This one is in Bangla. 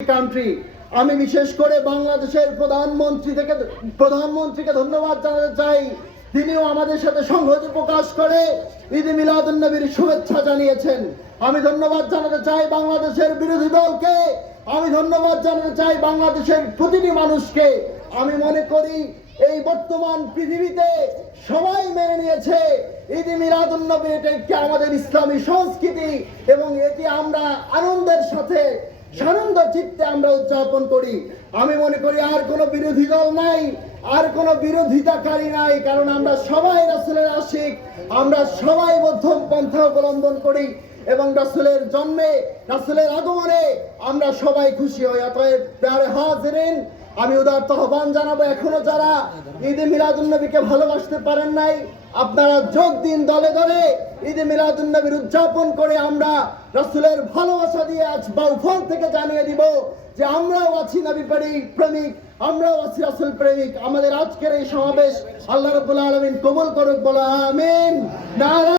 কান্ট্রি। আমি বিশেষ করে বাংলাদেশের প্রধানমন্ত্রীকে ধন্যবাদ জানাতে চাই। তিনিও আমাদের সাথে সংহতি প্রকাশ করে ঈদে মিলাদুন নবীর শুভেচ্ছা জানিয়েছেন। আমি ধন্যবাদ জানাতে চাই বাংলাদেশের বিরোধী দলকে, আমি ধন্যবাদ জানাতে চাই বাংলাদেশের প্রতিটি মানুষকে। আমি মনে করি এই বর্তমান পৃথিবীতে সবাই মেনে নিয়েছে ঈদে মিলাদুন নবী এটা একটি আমাদের ইসলামী সংস্কৃতি এবং এটি আমরা আনন্দের সাথে সানন্দ চিত্তে আমরা উদযাপন করি। আমি মনে করি আর কোনো বিরোধী দল নাই, আর কোনো বিরোধিতাকারী নাই, কারণ আমরা সবাই রাসূলের আশিক, আমরা সবাই মধ্যম পন্থা অবলম্বন করি এবং রাসূলের জন্মে, রাসূলের আগমনে আমরা সবাই খুশি হই। অতএব প্যারে হাজিরিন, আমি উদারত আহ্বান জানাবো, এখনো যারা ঈদে মিলাদুন নবীকে ভালোবাসতে পারেন নাই, আপনারা যোগ দিন দলে দলে ঈদে মিলাদুন নবীর উদযাপন করে আমরা রাসূলের ভালোবাসা দিয়ে আজ বাউফল থেকে জানিয়ে দিব যে আমরাও আছি নবী প্রেমিক, আমরাও আছি রাসূল প্রেমিক। আমাদের আজকের এই সমাবেশ আল্লাহ রাব্বুল আলামিন কবুল করুক, বলো আমিন। নারা